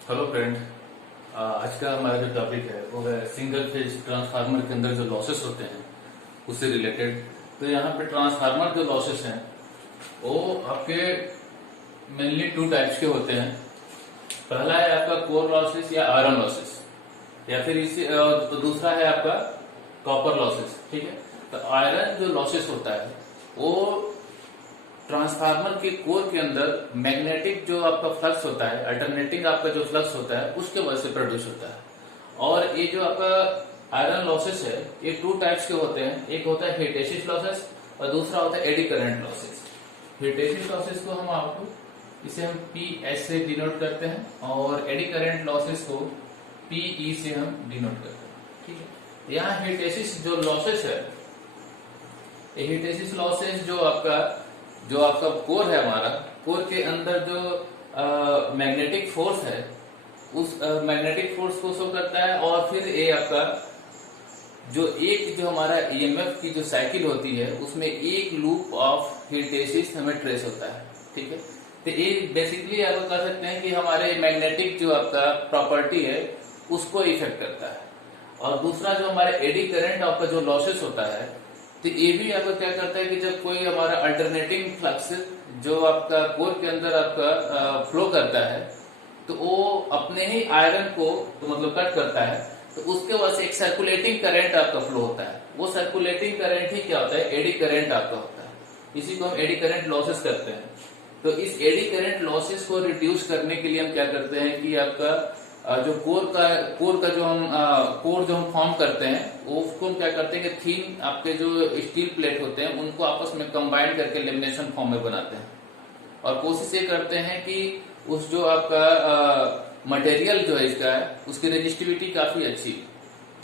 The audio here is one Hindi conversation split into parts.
Hello friend. आज का हमारा जो टॉपिक है वो है सिंगल फेज ट्रांसफार्मर के अंदर जो लॉसेस होते हैं उससे रिलेटेड। तो यहाँ पे ट्रांसफार्मर जो लॉसेस हैं वो आपके मेनली टू टाइप्स के होते हैं। पहला है आपका कोर लॉसेस या आयरन लॉसेस, या फिर इसी तो दूसरा है आपका कॉपर लॉसेस। ठीक है, तो आयरन जो लॉसेस होता है वो ट्रांसफार्मर के कोर के अंदर मैग्नेटिक जो आपका फ्लक्स होता है, अल्टरनेटिंग आपका जो फ्लक्स होता है उसके वजह से प्रोड्यूस होता है। और ये जो आपका आयरन लॉसेस है ये टू टाइप्स के होते हैं। एक होता है हिस्टैसिस लॉसेस और दूसरा होता है एडी करंट लॉसेस। हिस्टैसिस लॉसेस को हम आपको इसे हम पी एस से डिनोट करते हैं और एडी करंट लॉसेस को पीई से हम डिनोट करते हैं। ठीक है, यहाँ हिस्टैसिस जो लॉसेस है, हिस्टैसिस लॉसेस जो आपका कोर है, हमारा कोर के अंदर जो मैग्नेटिक फोर्स है उस मैग्नेटिक फोर्स को शो करता है। और फिर ये आपका जो हमारा ईएमएफ की जो साइकिल होती है उसमें एक लूप ऑफ हिस्टैसिस हमें ट्रेस होता है। ठीक है, तो ये बेसिकली आप कह सकते हैं कि हमारे मैग्नेटिक जो आपका प्रॉपर्टी है उसको इफेक्ट करता है। और दूसरा जो हमारे एडी करंट आपका जो लॉसेस होता है, तो ये भी आपका क्या करता है कि जब कोई हमारा अल्टरनेटिंग फ्लक्स जो आपका कोर के अंदर आपका फ्लो करता है तो वो अपने ही आयरन को मतलब कट करता है, तो उसके वजह से एक सर्कुलेटिंग करंट आपका फ्लो होता है। वो सर्कुलेटिंग करंट ही क्या होता है, एडी करंट आपका होता है। इसी को हम एडी करंट लॉसेस करते हैं। तो इस एडी करंट लॉसेस को रिड्यूस करने के लिए हम क्या करते हैं कि आपका जो कोर का जो हम फॉर्म करते हैं वो उसको हम क्या करते हैं कि थीन आपके जो स्टील प्लेट होते हैं उनको आपस में कंबाइन करके लेमिनेशन फॉर्म में बनाते हैं। और कोशिश ये करते हैं कि उस जो आपका मटेरियल जो है इसका उसकी रेजिस्टिविटी काफी अच्छी।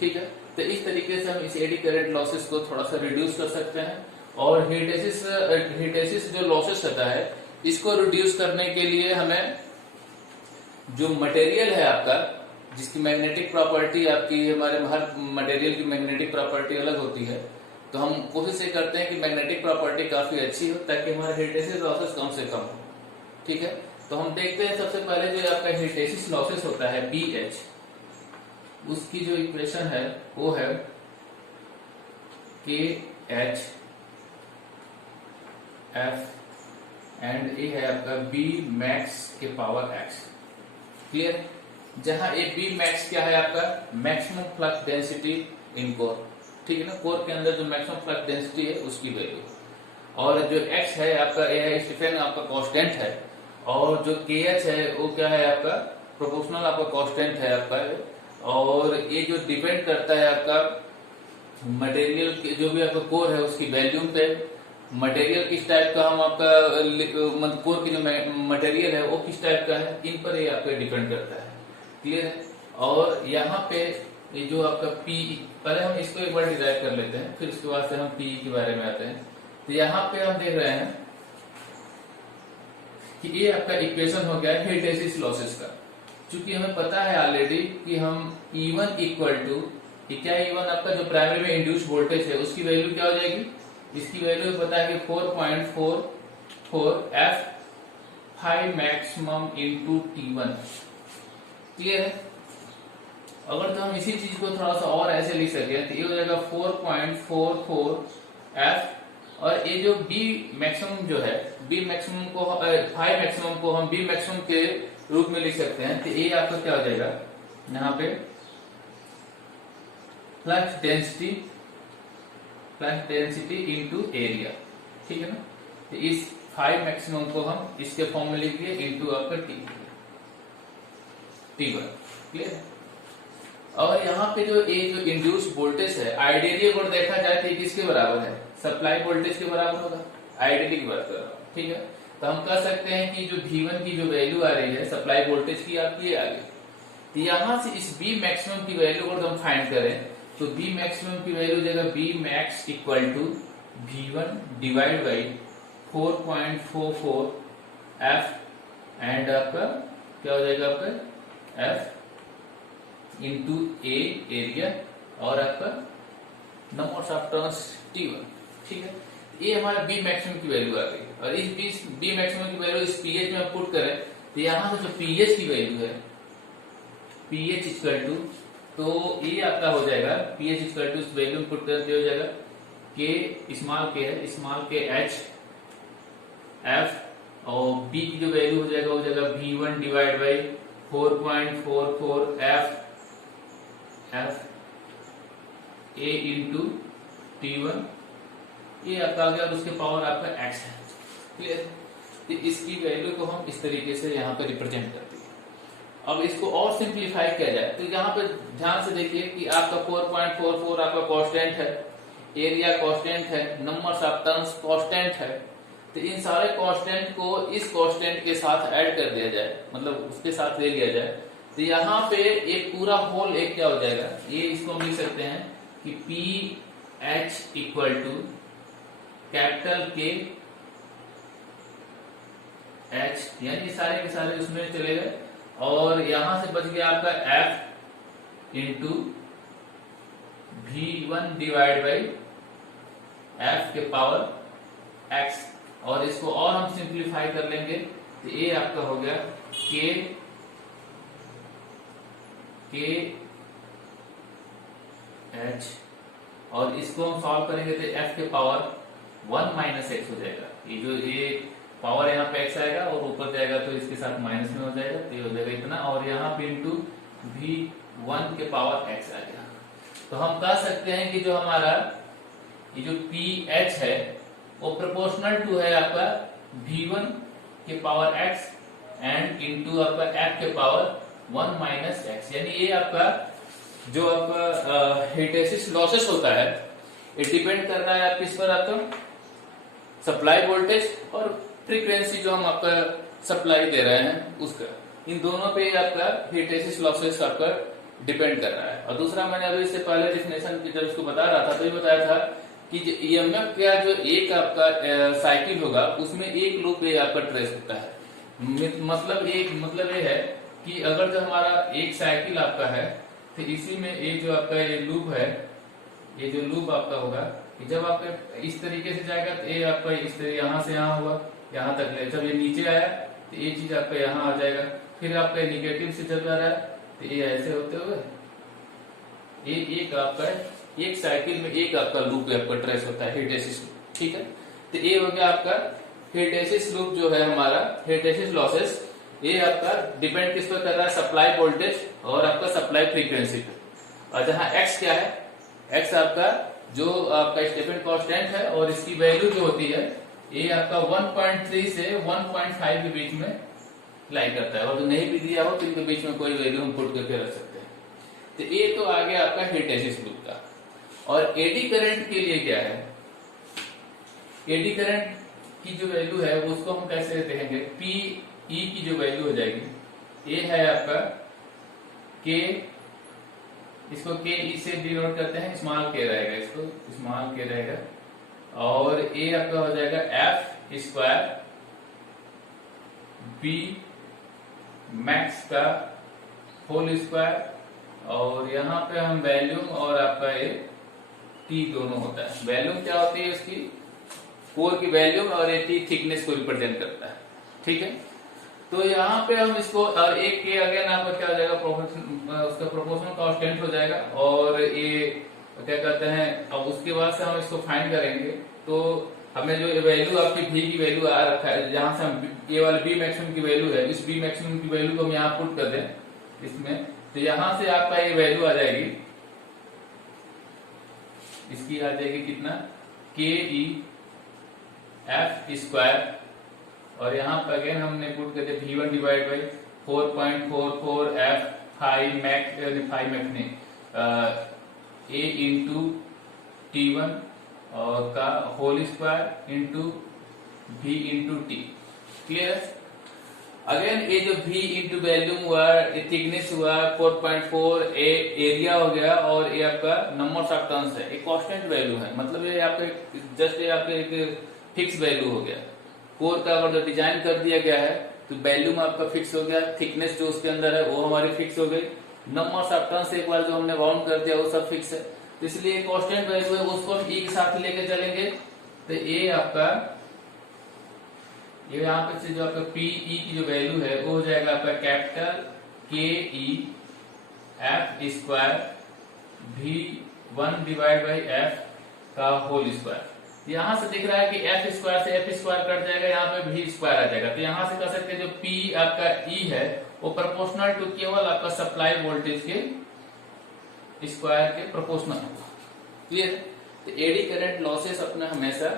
ठीक है, तो इस तरीके से हम इस एडी करंट लॉसेस को थोड़ा सा रिड्यूस कर सकते हैं। और हिस्टैसिस जो लॉसेस होता है इसको रिड्यूस करने के लिए हमें जो मटेरियल है आपका, जिसकी मैग्नेटिक प्रॉपर्टी आपकी, हमारे हर मटेरियल की मैग्नेटिक प्रॉपर्टी अलग होती है, तो हम कोशिश ये करते हैं कि मैग्नेटिक प्रॉपर्टी काफी अच्छी हो ताकि हमारे हिस्टैसिस लॉसेस कम से कम हो। ठीक है, तो हम देखते हैं सबसे पहले जो आपका हिस्टैसिस लॉसेस होता है BH, उसकी जो इक्वेशन है वो है KH F एंड ये है आपका B मैक्स के पावर X। क्लियर, जहां ए बी मैक्स क्या है आपका maximum flux density in core. ठीक है ना, कोर के अंदर जो मैक्सिमम फ्लक्स डेंसिटी है उसकी वैल्यू। और जो एक्स है आपका ये है स्टीफन आपका कांस्टेंट है। और जो के एच है वो क्या है आपका प्रोपोर्शनल आपका कांस्टेंट है आपका। और ये जो डिपेंड करता है आपका मटेरियल के जो भी आपका कोर है उसकी वैल्यूम पे। मटेरियल किस टाइप का हम आपका मतलब कोर की जो मटेरियल है वो किस टाइप का है, इन पर ये आपका डिपेंड करता है। क्लियर है, और यहाँ पे ये जो आपका पी, पहले हम इसको एक बार डिराइव कर लेते हैं फिर उसके बाद से हम पी के बारे में आते हैं। तो यहाँ पे हम देख रहे हैं कि ये आपका इक्वेशन हो गया है हिस्टैसिस लॉसेस का। चूंकि हमें पता है ऑलरेडी कि हम E1 इक्वल टू क्या, E1 आपका जो प्राइमरी में इंड्यूस वोल्टेज है उसकी वैल्यू क्या हो जाएगी, इसकी वैल्यू पता है कि 4.44 F 5 maximum into T1। Clear है, अगर तो हम इसी चीज को थोड़ा सा और ऐसे लिख सके तो ये हो जाएगा 4.44 F। और ये जो B मैक्सिमम जो है, B मैक्सिमम को 5 मैक्सिमम को हम B मैक्सिमम के रूप में लिख सकते हैं। तो ये आपका क्या हो जाएगा यहाँ पे फ्लक्स डेंसिटी इंटू एरिया। ठीक है ना, तो इस 5 मैक्सिमम को हम इसके फॉर्म में लिख दिए इंटू आपका T1। क्लियर, और यहाँ पे जो इंड्यूस वोल्टेज है आइडियली अगर देखा जाए तो किसके बराबर है, सप्लाई वोल्टेज के बराबर होगा, आइडियली की बात कर रहा हूँ। ठीक है, तो हम कह सकते हैं कि जो V1 की जो वैल्यू आ रही है सप्लाई वोल्टेज की आपकी आ गई। तो यहाँ से इस B मैक्सिमम की वैल्यू अगर हम फाइंड करें तो B मैक्सिमम की वैल्यू देगा B max equal to V1 divide by 4.44 F and आपका क्या हो जाएगा आपका F इंटू A एरिया और आपका नंबर ऑफ टर्न्स T1। ठीक है, ये हमारा B मैक्सिमम की वैल्यू आ गई। और इस B मैक्सिमम की वैल्यू इस पीएच में हम पुट करें तो यहाँ से जो पीएच की वैल्यू है पीएच इक्वल टू, तो ये आपका हो जाएगा पीएच इक्वल टू, इस वैल्यू पुट करके हो जाएगा के स्मॉल के है, स्मॉल के एच एफ, और बी की जो वैल्यू हो जाएगा V1 divide by 4.44 F A into T1, ये आपका आ गया, और उसके पावर आपका x है। क्लियर? तो इसकी वैल्यू को हम इस तरीके से यहाँ पे रिप्रेजेंट करते हैं। अब इसको और सिंप्लीफाई किया जाए तो यहाँ पे ध्यान से देखिए कि आपका 4.44 आपका कांस्टेंट है, एरिया कांस्टेंट है, नंबर्स ऑफ टर्न्स कांस्टेंट है। तो इन सारे कांस्टेंट को इस कांस्टेंट के साथ ऐड कर दिया जाए, मतलब उसके साथ ले लिया जाए, तो यहाँ पे एक पूरा होल एक क्या हो जाएगा, ये इसको हम लिख सकते हैं कि P H equal to capital K H, यानी सारे के सारे उसमें चले गए, और यहां से बच गया आपका F into V1 divide by F के पावर एक्स, और इसको और हम सिंप्लीफाई कर लेंगे तो ये आपका हो गया के एच, और इसको हम सॉल्व करेंगे तो एफ के पावर 1 माइनस एक्स हो जाएगा। ये जो ये पावर यहाँ पे एक्स आएगा और ऊपर जाएगा तो इसके साथ माइनस में हो जाएगा, तो ये हो जाएगा इतना, और यहाँ पे इंटू V1 के पावर एक्स आ गया। तो हम कह सकते हैं कि जो हमारा ये जो PH है वो प्रोपोर्शनल टू है आपका V1 के पावर x एंड इंटू आपका F के पावर 1 माइनस एक्स, यानी ये आपका जो आपका हिस्टैरिसीस लॉसेस होता है ये डिपेंड कर रहा है आप किस पर, आपका सप्लाई वोल्टेज और फ्रीक्वेंसी जो हम आपका सप्लाई दे रहे हैं उसका, इन दोनों पे आपका हिस्टैरिसीस लॉसेस आपका डिपेंड कर रहा है। और दूसरा मैंने अभी इससे पहले डेफिनेशन की जब इसको बता रहा था तो ये बताया था कि ईएमएफ का जो एक आपका साइकिल होगा उसमें एक लूप ये आपका ट्रेस होता है। मतलब ये है कि अगर जो हमारा एक साइकिल आपका है तो इसी में एक जो आपका ये लूप है, ये जो लूप आपका होगा जब आपका इस तरीके से जाएगा तो ये आपका इस तरह यहाँ से यहाँ हुआ यहाँ तक ले, जब ये नीचे आया तो ये चीज आपका यहाँ आ जाएगा, फिर आपका निगेटिव से जब जा रहा है तो ये ऐसे होते हुए ये एक आपका एक साइकिल में एक आपका लूप आपका ट्रेस होता है हिस्टैरिसीस लूप। ठीक है, तो ये हो गया आपका हिस्टैरिसीस लूप जो है हमारा हिस्टैरिसीस लॉसेस, ये आपका डिपेंड किस पर कर रहा है, सप्लाई वोल्टेज और आपका सप्लाई फ्रीक्वेंसी पे। और जहाँ एक्स क्या है, एक्स आपका जो आपका स्टेफन कांस्टेंट है और इसकी वैल्यू जो होती है ये आपका 1.3 से 1.5 के बीच में लाई करता है, और जो नहीं भी दिया हो तो इनके बीच में कोई वैल्यू हम पुट करके रख सकते हैं। तो ये तो आ गया आपका हिस्टैरिसीस लूप का। और एडी करंट के लिए क्या है, एडी करंट की जो वैल्यू है उसको हम कैसे देखेंगे, पी ई की जो वैल्यू हो जाएगी ये है आपका के, इसको के ई से डिनोट करते हैं, स्मॉल के रहेगा, इसको स्मॉल के रहेगा, और ए आपका हो जाएगा एफ स्क्वायर बी मैक्स का होल स्क्वायर, और यहाँ पे हम वैल्यूम और आपका ये टी दोनों होता है। वैल्यूम क्या होती है उसकी, कोर की वैल्यूम, और ये टी थिकनेस को रिप्रेजेंट करता है। ठीक है, तो यहाँ पे हम इसको, और एक के अगेन आपका क्या हो जाएगा, उसका प्रोपोर्शनल कांस्टेंट हो जाएगा, और ये क्या कहते हैं, अब उसके बाद से हम इसको फाइंड करेंगे तो हमें जो वैल्यू आपकी भी की वैल्यू आ रखा है, जहां से हम ये वाला बी मैक्सिमम की वैल्यू है, इस बी मैक्सिमम की वैल्यू को हम यहाँ पुट कर दें इसमें, तो यहां से आपका ये वैल्यू आ जाएगी, इसकी आ जाएगी कितना, के ई एफ स्क्वायर, और यहाँ पर अगेन हमने पुट कर दिया V1 divide by 4.44 F five मैक्ने ए इंटू T1 और का whole square into V into T. Clear है, अगेन ये जो V इंटू वैल्यूम हुआ, थिकनेस हुआ 4.4, एरिया हो गया, और ये आपका नंबर्स ऑफ टर्न्स है, एक कांस्टेंट वैल्यू है, मतलब ये आपका जस्ट ये आपका एक फिक्स वैल्यू हो गया। कोर का अगर डिजाइन कर दिया गया है तो वैल्यूम आपका फिक्स हो गया, थिकनेस जो उसके अंदर है वो हमारी फिक्स हो गई, नंबर्स ऑफ टर्न्स एक बार जो हमने बाउंड कर दिया वो सब फिक्स है, तो इसलिए कांस्टेंट वैल्यू है उसको हम ई के साथ लेके चलेंगे, तो ये आपका ये यहाँ पे से जो आपका पी ई की जो वैल्यू है वो हो जाएगा आपका कैपिटल के ई एफ स्क्वायर भी 1 डिवाइड बाई एफ का होल स्क्वायर। यहां से दिख रहा है कि एफ स्क्वायर से एफ स्क्वायर कट जाएगा, यहाँ पे भी स्क्वायर आ जाएगा। तो यहां से कह सकते हैं जो पी आपका ई है वो प्रोपोर्शनल टू केवल आपका सप्लाई वोल्टेज के स्क्वायर के प्रोपोर्शनल होगा। क्लियर? तो एडी करंट लॉसेस अपना हमेशा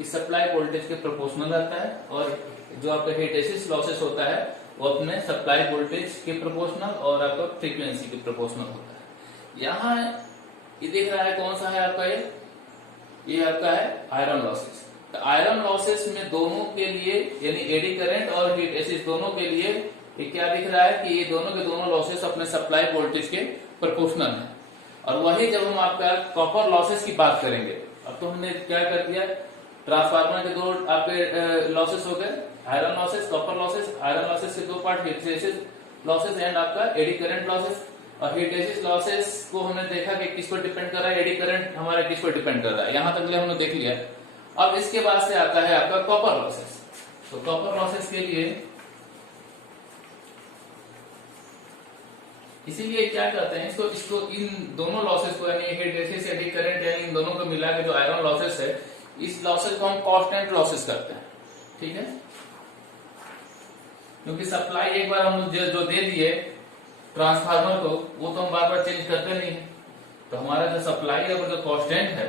इस सप्लाई वोल्टेज के प्रोपोर्शनल आता है, और जो आपका हिस्टैरिसीस लॉसेस होता है वो अपने सप्लाई वोल्टेज के प्रोपोर्शनल और आपका फ्रीक्वेंसी के प्रोपोर्शनल होता है। यहाँ ये दिख रहा है कौन सा है आपका, ये आपका है आयरन लॉसेस। तो आयरन लॉसेस में दोनों के लिए यानी एडी करंट और हिस्टैरिसीस दोनों के लिए ये क्या दिख रहा है कि ये दोनों के दोनों लॉसेस अपने सप्लाई वोल्टेज के प्रोपोर्शनल है। और वही जब हम आपका कॉपर लॉसेस की बात करेंगे, अब तो हमने क्या कर दिया, ट्रांसफार्मर के दो आपके लॉसेस हो गए, iron losses, copper losses. Iron losses के दो पार्ट, हिस्टैरिसीस लॉसेस एंड आपका एडी करंट लॉसेस। और हिस्टैरिसीस लॉसेस को हमने देखा कि किस पर डिपेंड कर रहा है, एडी करंट हमारा किस पर डिपेंड कर रहा है, यहां तक हमने देख लिया। अब इसके बाद से आता है आपका कॉपर लॉसेस। तो कॉपर लॉसेस के लिए इसीलिए क्या कहते हैं इसको इन दोनों लॉसेस को यानी हिस्टैरिसीस एडी करंट यानी इन दोनों को मिला के जो आयरन लॉसेस है, इस लॉसेस को हम कांस्टेंट लॉसेस करते हैं। ठीक है, क्योंकि सप्लाई एक बार हम जो दे दिए ट्रांसफार्मर को वो तो हम बार बार चेंज करते नहीं है। तो हमारा जो सप्लाई है वो जो कांस्टेंट है,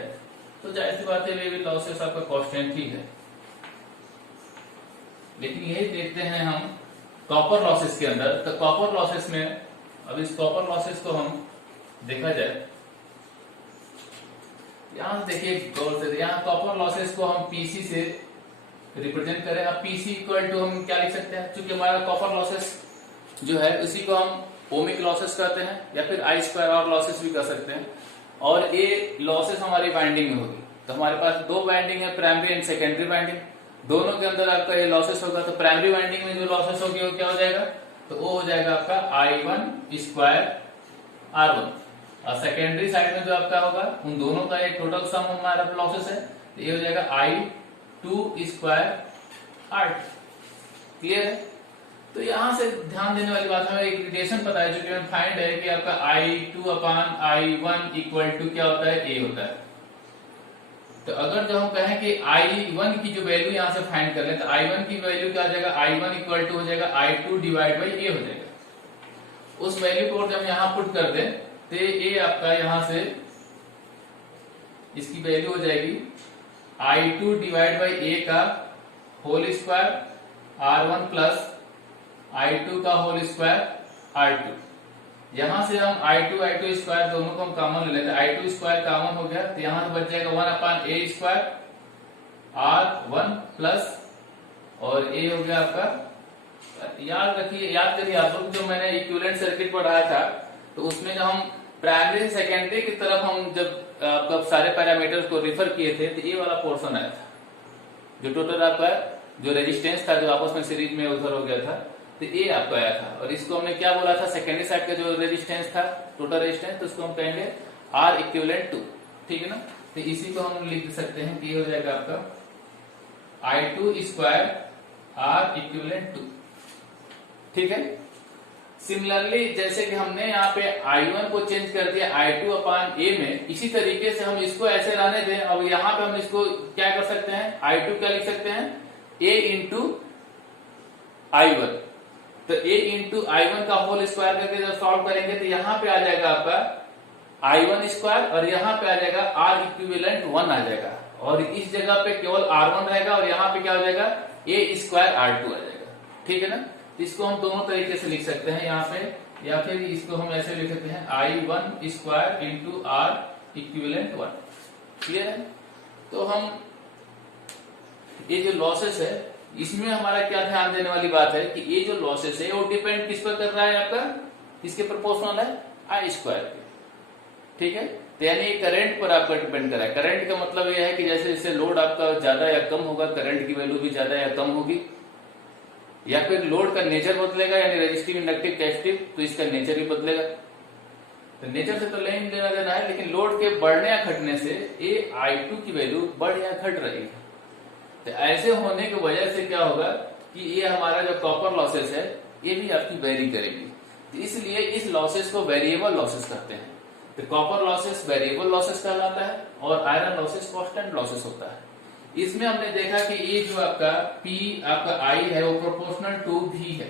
तो जाहिर सी बात है वे भी लॉसेस आपका कांस्टेंट ही है। लेकिन यही देखते हैं हम कॉपर लॉसेस के अंदर। तो कॉपर लॉसेस में अब इस कॉपर लॉसेस को हम देखा जाए, यहां देखिए गौर से, यहाँ कॉपर लॉसेस को हम पीसी से रिप्रेजेंट करें। अब पीसी इक्वल टू हम क्या लिख सकते हैं, क्योंकि हमारा कॉपर लॉसेस जो है उसी को हम ओमिक लॉसेस कहते हैं या फिर आई स्क्वायर आर लॉसेस भी कह सकते हैं। और ये लॉसेस हमारी वाइंडिंग में होगी। तो हमारे पास दो वाइंडिंग है, प्राइमरी एंड सेकेंडरी वाइंडिंग, दोनों के अंदर आपका ये लॉसेस होगा। तो प्राइमरी वाइंडिंग में जो लॉसेस होगी वो क्या हो जाएगा, तो वो हो जाएगा आपका I1 स्क्वायर R1। और सेकेंडरी साइड में जो आपका होगा उन दोनों का एक टोटल सम हमारा लॉसेस है, तो ये हो जाएगा I2 स्क्वायर R2। क्लियर है? तो यहां से ध्यान देने वाली बात हमें एक रिलेशन पता है, जो कि हमें फाइंड है कि आपका I2 upon I1 equal to क्या होता है, A होता है। तो अगर जो हम कहें कि I1 की जो वैल्यू यहां से फाइंड कर ले, तो I1 की वैल्यू क्या हो जाएगा, I1 इक्वल टू हो जाएगा I2 डिवाइड बाई A हो जाएगा। उस वैल्यू को जब यहां पुट कर दे तो A आपका यहां से इसकी वैल्यू हो जाएगी I2 डिवाइड बाई A का whole square R1 plus I2 का होल स्क्वायर R2। यहां से हम I2 स्क्वायर दोनों को हम कॉमन ले लेते हैं, I2 स्क्वायर कॉमन हो गया तो यहां से बच जाएगा 1 अपान A स्क्वायर R1 प्लस और A हो गया आपका, याद रखिए, याद करिए आप लोग, जो मैंने इक्विवेलेंट सर्किट पढ़ाया था तो उसमें जब हम प्राइमरी से सेकेंडरी की तरफ हम जब आपका सारे पैरामीटर्स को रिफर किए थे तो ये वाला पोर्शन आया था, जो टोटल आपका जो रेजिस्टेंस था जो आपस में सीरीज में उधर हो गया था, तो ये आपको आया था। और इसको हमने क्या बोला था, सेकेंडरी साइड का जो रेजिस्टेंस था टोटल रेजिस्टेंस, तो उसको हम कहेंगे R इक्विवेलेंट टू। ठीक है ना? तो इसी को हम लिख सकते हैं कि ये हो जाएगा आपका I2 square R equivalent to. ठीक है? सिमिलरली जैसे कि हमने यहाँ पे I1 को चेंज कर दिया I2 अपान A में, इसी तरीके से हम इसको ऐसे रहने दें। अब यहाँ पे हम इसको क्या कर सकते हैं, I2 क्या लिख सकते हैं, A इंटू I1। तो A इंटू I1 का होल स्क्वायर करके जब सॉल्व करेंगे तो यहाँ पे आ जाएगा आपका I1 स्क्वायर और यहाँ पे आ जाएगा R इक्विवेलेंट 1 आ जाएगा, और इस जगह पे केवल R1 रहेगा और यहाँ पे क्या हो जाएगा, A स्क्वायर R2 आ जाएगा। ठीक है ना? इसको हम दोनों तरीके से लिख सकते हैं यहाँ पे, या फिर इसको हम ऐसे लिख सकते हैं I1 square into R equivalent 1। Clear है? तो हम ये जो लॉसेस है इसमें हमारा क्या ध्यान देने वाली बात है कि ये जो लॉसेस है वो डिपेंड किस पर कर रहा है, आपका किसके प्रोपोर्शनल है, I स्क्वायर पे। ठीक है? तो यानी करंट पर आपका डिपेंड कर रहा है। करंट का मतलब यह है कि जैसे जैसे लोड आपका ज्यादा या कम होगा, करंट की वैल्यू भी ज्यादा या कम होगी, या फिर लोड का नेचर बदलेगा, यानी रेजिस्टिव, इंडक्टिव, कैपेसिटिव, तो इसका नेचर भी बदलेगा। तो नेचर से तो लेन देना देना है, लेकिन लोड के बढ़ने या घटने से ये I2 की वैल्यू बढ़ या घट रही है। तो ऐसे होने की वजह से क्या होगा कि ये हमारा जो कॉपर लॉसेस है ये भी आपकी वेरी करेगी। तो इसलिए इस लॉसेस को वेरिएबल लॉसेस कहते हैं। तो कॉपर लॉसेस वेरिएबल लॉसेस कहलाता है और आयरन लॉसेस कांस्टेंट लॉसेस होता है। इसमें हमने देखा कि ये जो आपका P आपका I है वो प्रोपोर्शनल टू V है,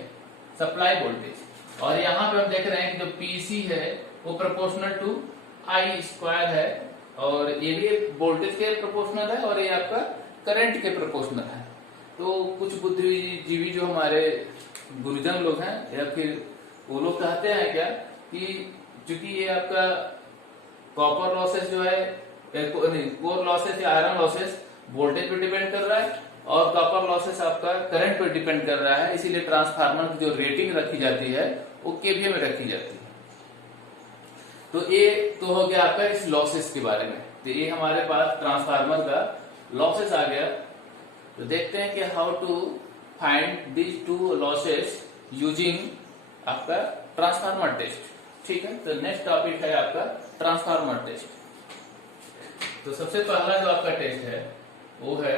सप्लाई वोल्टेज, और यहाँ पे हम देख रहे हैं कि जो PC है वो प्रोपोर्शनल टू I स्क्वायर है, और ये भी वोल्टेज के प्रोपोर्शनल है और ये आपका करंट के प्रोपोर्शनल है। तो कुछ बुद्धिजीवी जो हमारे गुरुजन लोग हैं या फिर वो लोग कहते हैं क्या कि चूंकि ये आपका कॉपर लॉसेस जो है, कोर लॉसेस या आयरन लॉसेस वोल्टेज पे डिपेंड कर रहा है और कॉपर लॉसेस आपका करंट पे डिपेंड कर रहा है, इसीलिए ट्रांसफार्मर की जो रेटिंग रखी जाती है वो केवीए में रखी जाती है। तो ये तो हो गया आपका इस लॉसेस के बारे में। तो ये हमारे पास ट्रांसफार्मर का लॉसेस आ गया। तो देखते हैं कि how to find these two losses using आपका ट्रांसफार्मर टेस्ट। ठीक है, तो नेक्स्ट टॉपिक है आपका ट्रांसफार्मर टेस्ट। तो सबसे पहला जो आपका टेस्ट है वो है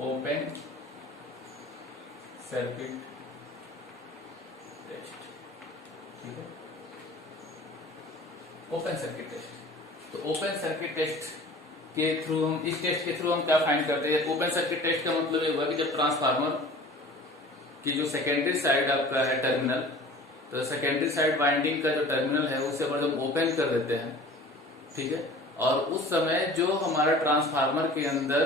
ओपन सर्किट टेस्ट। ठीक है, ओपन सर्किट टेस्ट। तो ओपन सर्किट टेस्ट के थ्रू हम इस टेस्ट के थ्रू हम क्या फाइंड करते हैं? ओपन सर्किट टेस्ट का मतलब ये हुआ कि जब ट्रांसफार्मर की जो सेकेंडरी साइड आपका है टर्मिनल, तो सेकेंडरी साइड वाइंडिंग का जो टर्मिनल है उसे अगर हम ओपन कर देते हैं, ठीक है, और उस समय जो हमारा ट्रांसफार्मर के अंदर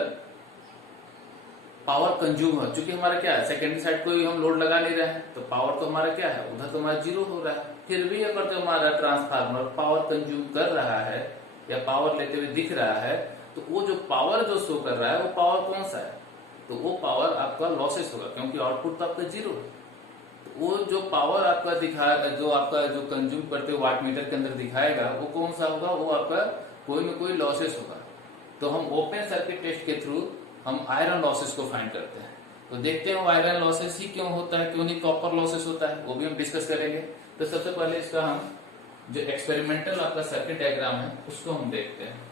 पावर कंज्यूम हो, चूंकि हमारा क्या है सेकेंडरी साइड कोई हम लोड लगा नहीं रहे हैं, तो पावर तो हमारा क्या है उधर तो हमारा जीरो हो रहा है। फिर भी अगर जो हमारा ट्रांसफार्मर पावर कंज्यूम कर रहा है या पावर लेते हुए दिख रहा है, तो वो जो पावर जो शो कर रहा है वो पावर कौन सा है? तो वो पावर आपका लॉसेस होगा, क्योंकि आउटपुट तो आपका जीरो है। तो वो जो पावर आपका जो आपका जो कंज्यूम करते हुए वाट मीटर के अंदर दिखाएगा वो कौन सा होगा? वो आपका कोई न कोई लॉसेस होगा। तो हम ओपन सर्किट टेस्ट के थ्रू हम आयरन लॉसेस को फाइंड करते हैं। तो देखते हैं वो आयरन लॉसेस ही क्यों होता है, क्यों नहीं कॉपर लॉसेस होता है, वो भी हम डिस्कस करेंगे। तो सबसे पहले इसका हम जो एक्सपेरिमेंटल आपका सर्किट डायग्राम है उसको हम देखते हैं।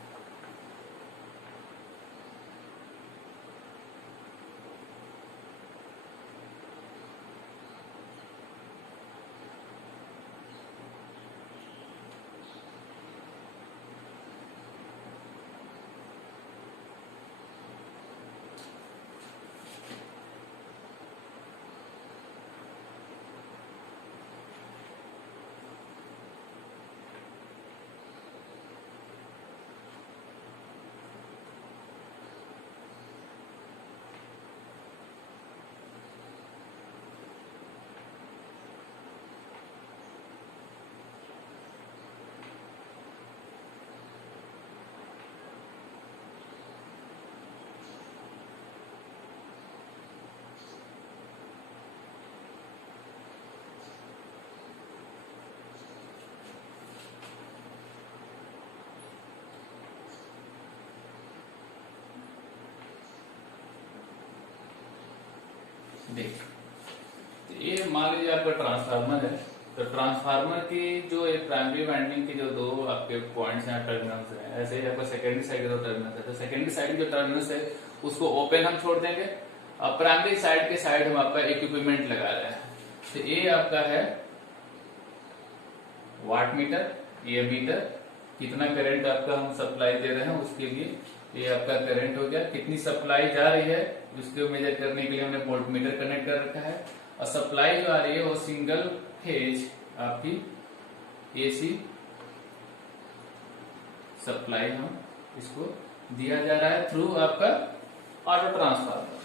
देख, तो ये मान लीजिए आपका ट्रांसफार्मर है। तो ट्रांसफार्मर की जो एक प्राइमरी वाइंडिंग के जो दो आपके पॉइंट्स हैं, टर्मिनल्स हैं, ऐसे ही आपका सेकेंडरी साइड के दो टर्मिनल्स है। तो सेकेंडरी साइड के जो टर्मिनल्स है उसको ओपन हम छोड़ देंगे, और प्राइमरी साइड के साइड हम आपका इक्विपमेंट लगा रहे हैं। तो ये आपका है वाट मीटर, ये मीटर, कितना करंट आपका हम सप्लाई दे रहे हैं उसके लिए ये आपका करंट हो गया, कितनी सप्लाई जा रही है उसको मेजर करने के लिए हमने वोल्ट मीटर कनेक्ट कर रखा है, और सप्लाई जो आ रही है वो सिंगल फेज आपकी एसी सप्लाई हम इसको दिया जा रहा है थ्रू आपका ऑटो ट्रांसफार्मर।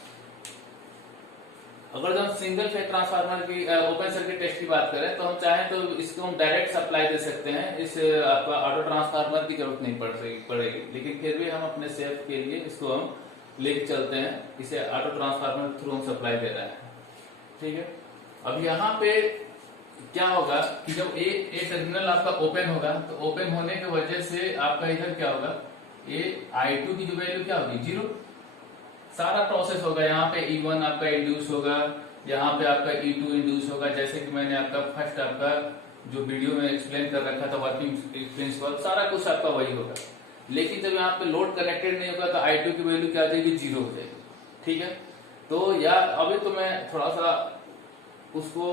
अगर हम सिंगल फेज ट्रांसफार्मर की ओपन सर्किट टेस्ट की बात करें तो हम चाहें तो इसको हम डायरेक्ट सप्लाई दे सकते हैं, इस आपका ऑटो ट्रांसफार्मर की जरूरत नहीं पड़ेगी, लेकिन फिर भी हम अपने सेफ के लिए इसको हम लेके चलते हैं, इसे ऑटो ट्रांसफार्मर थ्रू हम सप्लाई दे रहे हैं। ठीक है, अब यहाँ पे क्या होगा कि जब ए टर्मिनल आपका ओपन होगा तो ओपन होने की वजह से आपका इधर क्या होगा, ये I2 की जो वैल्यू क्या होगी, जीरो। सारा प्रोसेस होगा, यहाँ पे E1 आपका इंड्यूस होगा, यहाँ पे आपका E2 इंड्यूस होगा, जैसे कि मैंने आपका फर्स्ट आपका जो वीडियो में एक्सप्लेन कर रखा था वर्किंग प्रिंसिपल, सारा कुछ आपका वही होगा। लेकिन जब यहाँ पे लोड कनेक्टेड नहीं होगा तो I2 की वैल्यू क्या आ जाएगी, 0 हो जाएगी। ठीक है, तो या अभी तो मैं थोड़ा सा उसको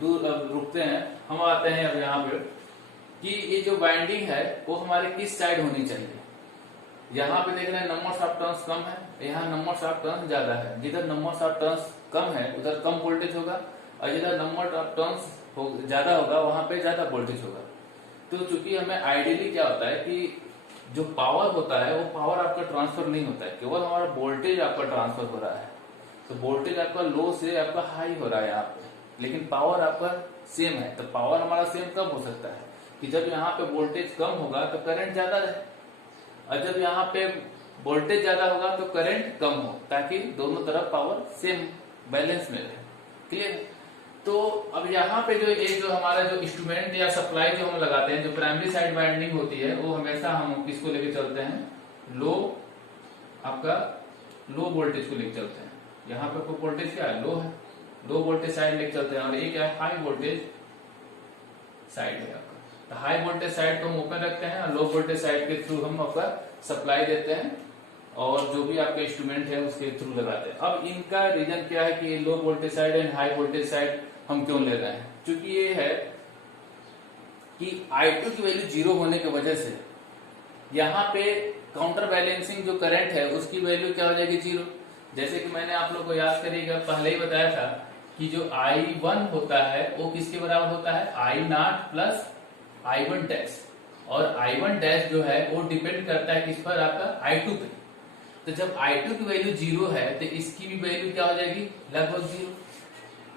दूर रुकते हैं, हम आते हैं अब यहाँ पे कि ये जो वाइंडिंग है वो हमारे किस साइड होनी चाहिए। यहाँ पे देख रहे हैं नंबर्स ऑफ टर्न्स कम है, यहाँ नंबर्स ऑफ टर्न्स ज्यादा है। जिधर नंबर्स ऑफ टर्न्स कम है उधर कम वोल्टेज होगा, और जिधर नंबर ऑफ टर्न्स ज्यादा होगा वहां पे ज्यादा वोल्टेज होगा। तो चूंकि हमें आइडियली क्या होता है कि जो पावर होता है वो पावर आपका ट्रांसफर नहीं होता है, केवल हमारा वोल्टेज आपका ट्रांसफर हो रहा है। तो वोल्टेज आपका लो से आपका हाई हो रहा है यहाँ पे, लेकिन पावर आपका सेम है। तो पावर हमारा सेम कब हो सकता है कि जब यहाँ पे वोल्टेज कम होगा तो करंट ज्यादा रहे, और जब यहाँ पे वोल्टेज ज्यादा होगा तो करंट कम हो, ताकि दोनों तरफ पावर सेम बैलेंस में रहे। क्लियर। तो अब यहाँ पे जो हमारा जो इंस्ट्रूमेंट या सप्लाई जो हम लगाते हैं, जो प्राइमरी साइड वाइंडिंग होती है, वो हमेशा हम किसको लेके चलते हैं, लो वोल्टेज को लेके चलते हैं। यहाँ पे वोल्टेज क्या है, लो है, लो वोल्टेज साइड लेके चलते हैं। और एक क्या है, हाई वोल्टेज साइड है आपका। तो हाई वोल्टेज साइड को हम ओपन रखते हैं, और लो वोल्टेज साइड के थ्रू हम आपका सप्लाई देते हैं, और जो भी आपका इंस्ट्रूमेंट है उसके थ्रू लगाते हैं। अब इनका रीजन क्या है कि low voltage side and high voltage side हम क्यों ले रहे हैं, क्योंकि ये है कि I2 की वैल्यू 0 होने की वजह से यहाँ पे काउंटर बैलेंसिंग जो करंट है उसकी वैल्यू क्या हो जाएगी, 0। जैसे कि मैंने आप लोग को याद करिएगा, पहले ही बताया था कि जो I1 होता है वो किसके बराबर होता है, I0 प्लस I1 डैश। और I1 डैश जो है वो डिपेंड करता है किस पर, आपका I2 पे। तो जब I2 की वैल्यू 0 है तो इसकी भी वैल्यू क्या हो जाएगी, लगभग 0।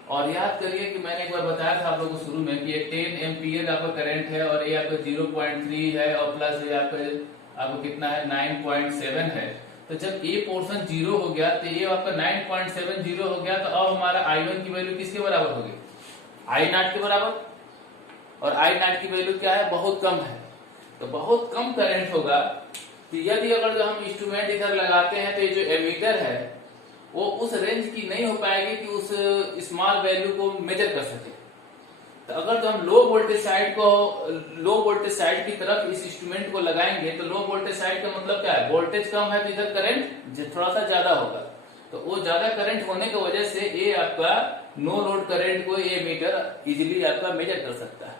और याद करिए कि मैंने एक बार बताया था आप लोगों को शुरू में कि ये 10 एम्पियर आपका करंट है, और ये आपका 0.3 है, और प्लस ये आपको कितना है, 9.7 है। तो जब ये पोर्शन 0 हो गया तो ये आपका 9.70 हो गया, तो अब हमारा I1 की वैल्यू किसके बराबर होगी, I0 के बराबर। और I0 की वैल्यू क्या है, बहुत कम है। तो बहुत कम करंट होगा, तो यदि अगर जो हम इंस्ट्रूमेंट इधर लगाते हैं तो ये जो एमीटर है वो उस रेंज की नहीं हो पाएगी कि उस स्मॉल वैल्यू को मेजर कर सके। तो अगर तो हम लो वोल्टेज साइड की तरफ इस इंस्ट्रूमेंट को लगाएंगे, तो लो वोल्टेज साइड का मतलब क्या है, वोल्टेज कम है तो इधर करंट थोड़ा सा ज्यादा होगा। तो वो ज्यादा करंट होने की वजह से ये आपका नो लोड करंट को ये मीटर इजिली आपका मेजर कर सकता है।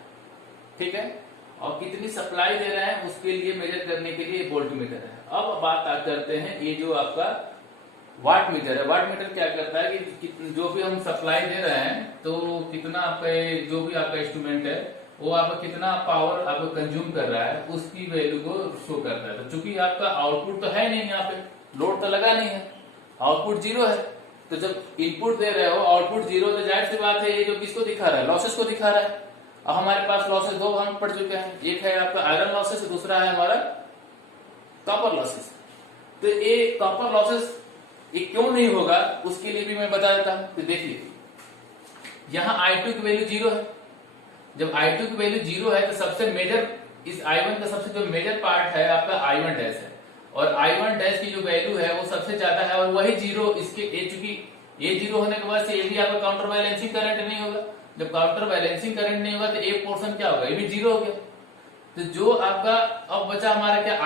ठीक है, और कितनी सप्लाई दे रहे हैं उसके लिए मेजर करने के लिए वोल्ट मीटर है। अब बात करते हैं ये जो आपका वाट मीटर है। वाट मीटर क्या करता है कि जो भी हम सप्लाई दे रहे हैं तो कितना आपका जो भी आपका इंस्ट्रूमेंट है वो आपका कितना पावर आपको कंज्यूम कर रहा है उसकी वैल्यू को शो करता है। तो चूंकि आपका आउटपुट तो है नहीं, यहाँ पे लोड तो लगा नहीं है, आउटपुट 0 है। तो जब इनपुट दे रहे हो आउटपुट 0, तो जाहिर सी बात है ये जो किसको दिखा रहा है, लॉसेस को दिखा रहा है। अब हमारे पास लॉसेस दो भाग में पड़ चुके हैं, एक है आपका आयरन लॉसेस, दूसरा है हमारा कॉपर लॉसेस। तो ये कॉपर लॉसेस ये क्यों नहीं होगा उसके लिए भी मैं बता देता हूं। तो देखिए यहाँ I2 की वैल्यू 0 है। जब I2 की वैल्यू 0 है तो सबसे मेजर इस I1 का सबसे जो मेजर पार्ट है आपका I1 डैश है, और I1 डैश की जो वैल्यू है वो सबसे ज्यादा है, और वही 0 इसके चूंकि ये 0 होने के बाद से ये भी आपका काउंटर बैलेंसिंग करंट नहीं होगा। जब काउंटर बैलेंसिंग करंट नहीं होगा तो एक पोर्शन क्या होगा, ये भी 0 हो गया। तो जो आपका अब बचा हमारा क्या,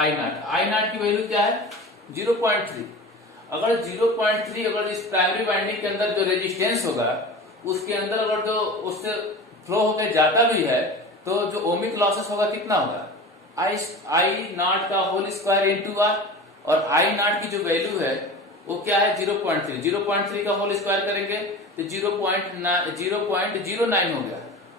I0 की वैल्यू क्या है, 0.3। अगर 0.3 अगर इस प्राइमरी वाइंडिंग के अंदर जो रेजिस्टेंस होगा उसके अंदर अगर जो उससे फ्लो होकर जाता भी है तो जो ओमिक लॉसेस होगा कितना होगा, I0 का होल स्क्वायर इंटू R। और I0 की जो वैल्यू है वो क्या है, 0.3 का होल स्क्वायर करेंगे तो 0.09 हो गया।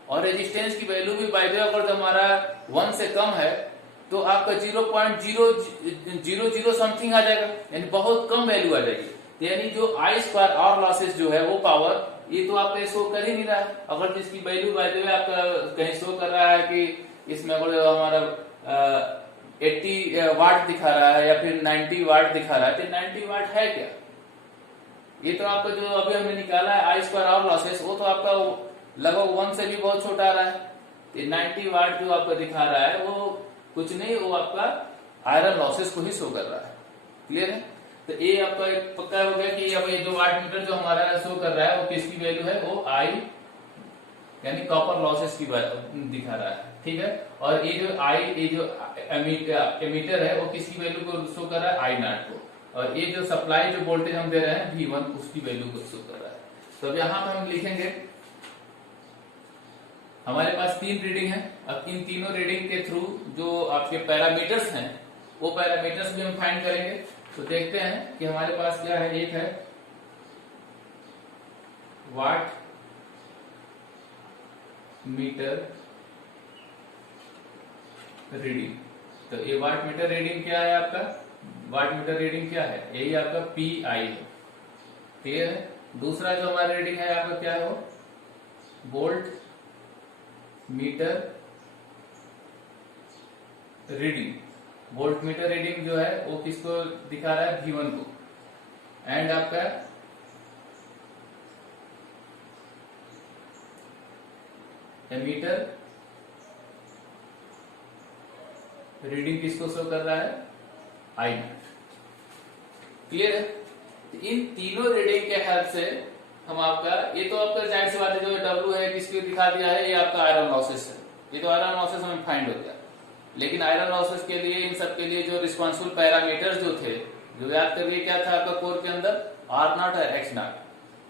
और रेजिस्टेंस की वैल्यू भी बाय द वे अगर हमारा 1 से कम है तो आपका 0.000 समथिंग आ जाएगा, यानी बहुत कम वैल्यू आ जाएगी। यानी जो I2 R लॉसेस जो है वो पावर ये तो आपका शो कर ही नहीं रहा है। अगर जिसकी वैल्यू बाय द वे आपका कहीं शो कर रहा है कि इसमें अगर हमारा 80 वाट दिखा रहा है या फिर 90 वाट दिखा रहा है, तो 90 वाट है क्या, ये तो आपका जो अभी हमने निकाला है I2 R लॉसेस वो तो आपका लगभग 1 से भी बहुत छोटा आ रहा है। 90 वाट जो आपका दिखा रहा है वो कुछ नहीं, वो आपका आयरन लॉसेस को ही शो कर रहा है। क्लियर है। तो ये आपका एक पक्का हो गया कि अब ये जो वाट मीटर जो हमारा शो कर रहा है वो किसकी वैल्यू है, वो यानी कॉपर लॉसेस की बात दिखा रहा है, ठीक है। और ये जो एमीटर है वो किसकी वैल्यू को शो कर रहा है, आई नॉट को, और ये जो सप्लाई जो वोल्टेज हम दे रहे हैं V1 उसकी वैल्यू को शो कर रहा है। तो अब यहाँ पे हम लिखेंगे हमारे पास 3 रीडिंग है। अब इन तीनों रीडिंग के थ्रू जो आपके पैरामीटर्स हैं वो पैरामीटर्स भी हम फाइंड करेंगे। तो देखते हैं कि हमारे पास क्या है। एक है वाट मीटर रीडिंग। तो ये वाट मीटर रीडिंग क्या है आपका, वाट मीटर रीडिंग क्या है, यही आपका PI है, क्लियर है। दूसरा जो हमारा रीडिंग है आपका क्या है, वो volt meter reading. Volt meter reading जो है वो किसको दिखा रहा है, V1 को। एंड आपका एमीटर रीडिंग किसको शो कर रहा है, I नॉट, क्लियर है। इन तीनों रीडिंग के हेल्प से हम आपका, ये तो आपका जाहिर सी बात है जो W है किसको दिखा दिया है, ये आपका आयरन लॉसेस है। ये तो आयरन लॉसेस हमें फाइंड हो गया, लेकिन आयरन लॉसेस के लिए इन सब के लिए जो रिस्पॉन्सिबल पैरामीटर्स जो थे, जो याद करिए क्या था आपका कोर के अंदर, R नॉट और X नॉट,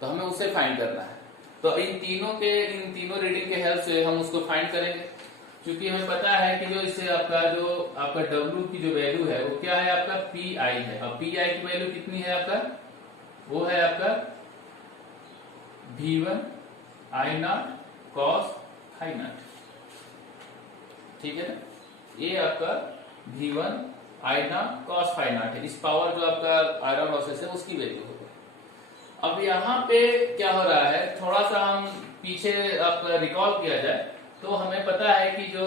तो हमें उसे फाइंड करना है। तो इन तीनों रीडिंग के हेल्प से हम उसको फाइंड करेंगे, क्योंकि हमें पता है कि जो इससे आपका W की जो वैल्यू है वो क्या है आपका PI है। अब PI की वैल्यू कितनी है आपका, वो है आपका V1 I not cos phi not, ठीक है ना। ये आपका V1 I not cos phi not है। इस पावर जो आपका आयरन लॉसेस है उसकी वैल्यू होगी। अब यहाँ पे क्या हो रहा है, थोड़ा सा हम पीछे आपका रिकॉल किया जाए तो हमें पता है कि जो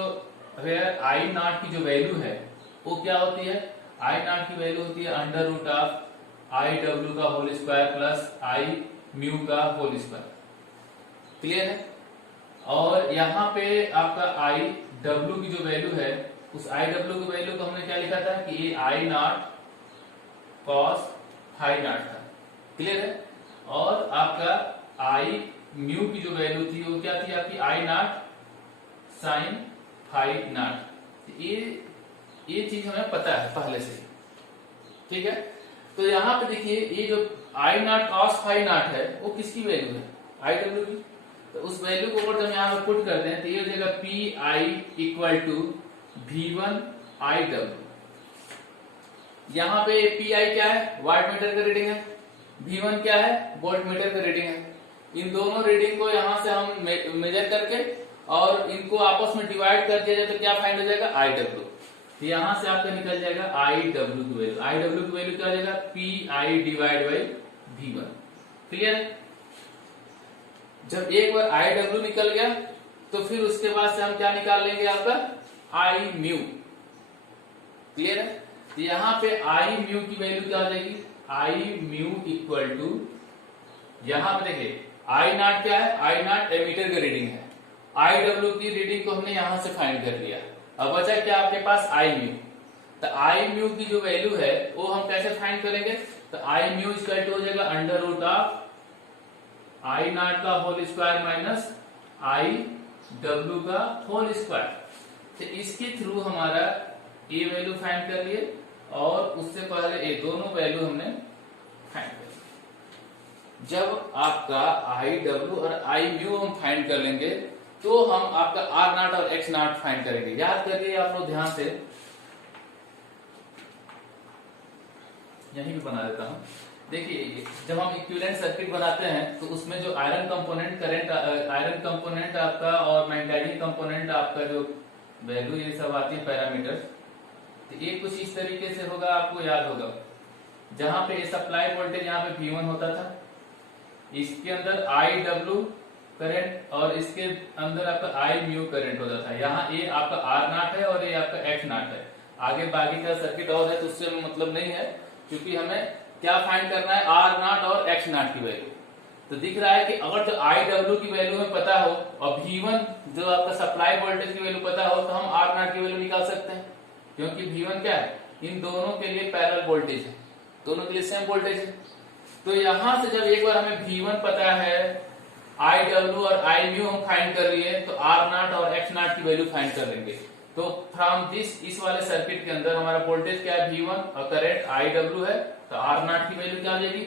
I नॉट की जो वैल्यू है वो क्या होती है, I नॉट की वैल्यू होती है अंडर रूट ऑफ IW का whole square plus I mu का होल स्क्वायर, क्लियर है। और यहाँ पे आपका IW की जो वैल्यू है, उस IW की वैल्यू को हमने क्या लिखा था कि ये I not cos phi not था, क्लियर है। और आपका I म्यू की जो वैल्यू थी वो क्या थी आपकी I naught sine phi naught. ये चीज हमें पता है पहले से, ठीक है। तो यहाँ पे देखिए ये जो I not cos phi not है वो किसकी वैल्यू है, IW की। तो उस वैल्यू को अगर हम यहाँ पे पुट करते हैं तो ये हो जाएगा PI equal to V1 IW। यहाँ पे PI क्या है, वाट मीटर का रीडिंग है, V1 क्या है, वोल्ट मीटर का रीडिंग है। इन दोनों रीडिंग को यहाँ से हम मेजर करके और इनको आपस में डिवाइड कर दिया जाए तो क्या फाइंड हो जाएगा, IW। तो यहां से आपका निकल जाएगा IW की वैल्यू। IW की वैल्यू क्या हो जाएगा, PI divide by V1, clear है। जब एक बार IW निकल गया तो फिर उसके बाद से हम क्या निकाल लेंगे आपका I म्यू, क्लियर है। तो यहाँ पे I म्यू की वैल्यू क्या हो जाएगी, I म्यू इक्वल टू, यहां पे देखिए I नॉट क्या है, I नॉट एमीटर का रीडिंग है, IW की रीडिंग को हमने यहां से फाइंड कर लिया। अब बचा क्या आपके पास I म्यू। तो I म्यू की जो वैल्यू है वो हम कैसे फाइंड करेंगे, तो I म्यू इक्वल टू हो जाएगा under root of I naught का होल स्क्वायर माइनस IW का होल स्क्वायर। तो इसके थ्रू हमारा ये वैल्यू फाइंड कर लिए और उससे पहले ये दोनों वैल्यू हमने फाइंड कर लिए। जब आपका IW और I म्यू हम फाइंड कर लेंगे तो हम आपका R नॉट और X नॉट फाइंड करेंगे। याद करिए आप लोग ध्यान से, यहीं भी बना देता हूं। देखिए जब हम इक्विवेलेंट सर्किट बनाते हैं तो उसमें जो iron component current, iron component आपका और मैग्नेटिक कंपोनेंट आपका जो वैल्यू ये सब आती है पैरामीटर्स, तो ये कुछ इस तरीके से होगा, आपको याद होगा। जहां पे सप्लाई वोल्टेज यहाँ पे V1 होता था, इसके अंदर IW करंट और इसके अंदर आपका I म्यू करंट होता था। यहाँ ये आपका R नॉट है और ये आपका X नॉट है। आगे बाकी का सर्किट और है तो उससे मतलब नहीं है, क्योंकि हमें क्या फाइंड करना है, R नॉट और X नॉट की वैल्यू। तो दिख रहा है कि अगर जो IW की वैल्यू हमें पता हो और V1 जो आपका सप्लाई वोल्टेज की वैल्यू पता हो तो हम R नॉट की वैल्यू निकाल सकते हैं, क्योंकि V1 क्या है, इन दोनों के लिए पैरेलल वोल्टेज है, दोनों के लिए सेम वोल्टेज है। तो यहां से जब एक बार हमें V1 पता है आई डब्ल्यू और आई म्यू हम फाइंड कर लिए, तो आर नॉट और एक्स नॉट की वैल्यू फाइंड कर लेंगे। तो फ्रॉम दिस, इस वाले सर्किट के अंदर हमारा वोल्टेज क्या है, V1 और करंट आई डब्ल्यू है, तो आर नॉट की वैल्यू क्या हो जाएगी,